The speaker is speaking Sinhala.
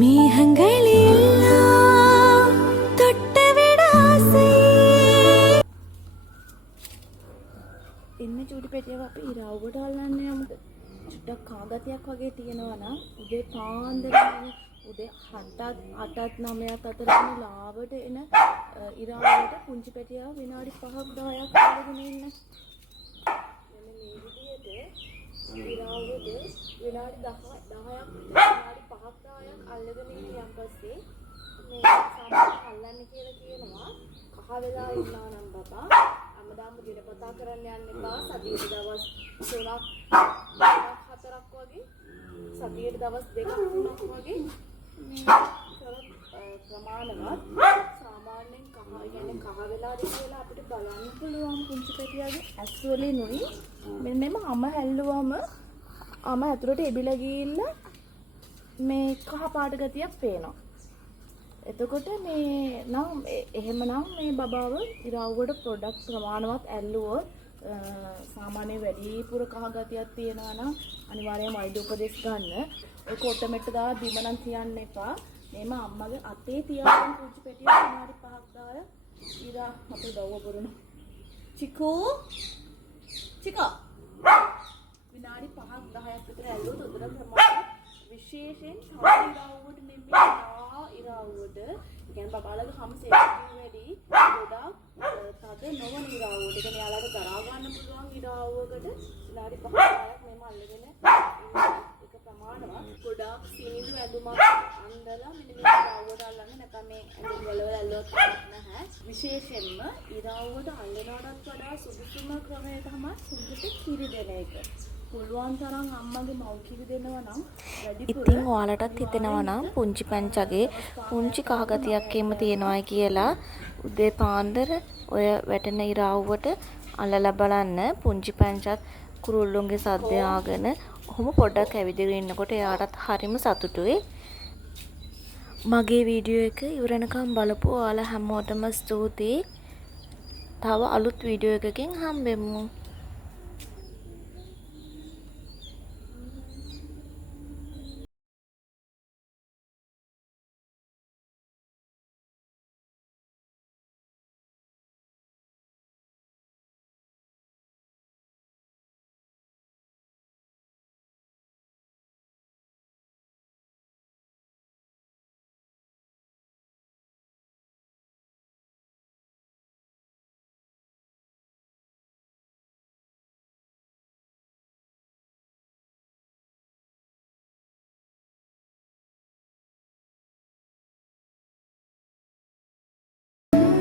மேகங்களெல்லாம் தொட்டவிட ஆசை. එන්න චූටි පෙටියක අපි ඉරව්වට අල්ලන්න යමුද? චුට්ටක් කාගතියක් වගේ තියෙනවා නම් උදේ පාන්දර උදේ 8ත් 9ත් අතර වෙන ලාවට එන ඉරව්වට පුංචි පෙටියව විනාඩි 5ක් 10ක් අල්ලගෙන ඉන්න. මෙන්න මේ විදිහට ඉරව්වට විනාඩි 10ක් විනාඩි 5ක් 10ක් අල්ලගෙන ඉන්න පස්සේ මේ සාමාන්‍ය අල්ලන්න කියලා කියනවා කහ වෙලා ඉන්නා නම් බබා හැමදාම දිනපතා කරන්න යන්න එපා. සතියේ දවස් 3ක් 4ක් වගේ සතියේ දවස් 2ක් 3ක් වගේ මේ ප්‍රමාණවත් සාමාන්‍යයෙන් කහ කියන්නේ කහ වෙලාද කියලා අපිට බලන්න පුළුවන් පුංචි පැටියාගේ ඇස් වලිනුයි මෙන්න මෙම අම හැල්ලුවම අම ඇතුළට එබිලා ගිහිල්ලා මේ කහ පාට ගතියක් පේනවා. එතකොට මේ නම් එහෙමනම් මේ බබාව ඉරව්වට ප්‍රොඩක්ට් ප්‍රමාණවත් ඇල්ලුවොත් සාමාන්‍ය වැඩිපුර කහ ගතියක් තියෙනවා නම් අනිවාර්යයෙන්ම වෛද්‍ය උපදෙස් ගන්න. ඔය කොටමෙට්ට දාලා බිම නම් තියන්න එපා. මේම අම්මගේ අතේ තියාගෙන පුංචි පෙට්ටිය විනාඩි 5ක් දාලා ඉරා අපේ දවව පුරන. චිකෝ විනාඩි 5ක් 10ක් විතර ඇල්ලුවොත් උදේ ප්‍රමාණවත් විශේෂයෙන් ඉරව්වට නෙමෙයි ඉරව්වට කියන්නේ බබාලගේ හැම සේකකින් වැඩි ගොඩක් තද නොවන ඉරව්වට කියන්නේ යාළුවට දරා ගන්න පුළුවන් ඉරව්වකට විනාඩි 5ක් 10ක් මෙහෙම අල්ලගෙන ඒක ප්‍රමාණවත් ගොඩක් සීනු ඇඳුමක් අන්දලා මෙන්න මේ ඉරව්වට අල්ලන්නේ නැත්නම් මේ ඇඳුම් වල ඇල්ලුවත් නැහැ. විශේෂයෙන්ම ඉරව්වට අල්ලනවටත් වඩා සුදුසුම ක්‍රමය තමයි සුදුසු කිරි දෙන එක. පුළුවන් තරම් අම්මගේ මව් කිරි දෙනවා නම් ඉතින් ඔයාලටත් හිතෙනවා නම් පුංචි පැංචගේ පුංචි කහගතියක් එම තියෙනවායි කියලා උදේ පාන්දර ඔය වැටෙන ඉරාව්වට අල්ලලා බලන්න. පුංචි පැංචත් කුරුල්ලුන්ගේ සද්දය ආගෙන ඔහොම පොඩ්ඩක් ඇවිදගෙන ඉන්නකොට එයාටත් හරිම සතුටුයි. මගේ වීඩියෝ එක ඉවරනකම් බලපු ඔයාලා හැමෝටම ස්තුතියි. තව අලුත් වීඩියෝ එකකින් හම්බෙමු.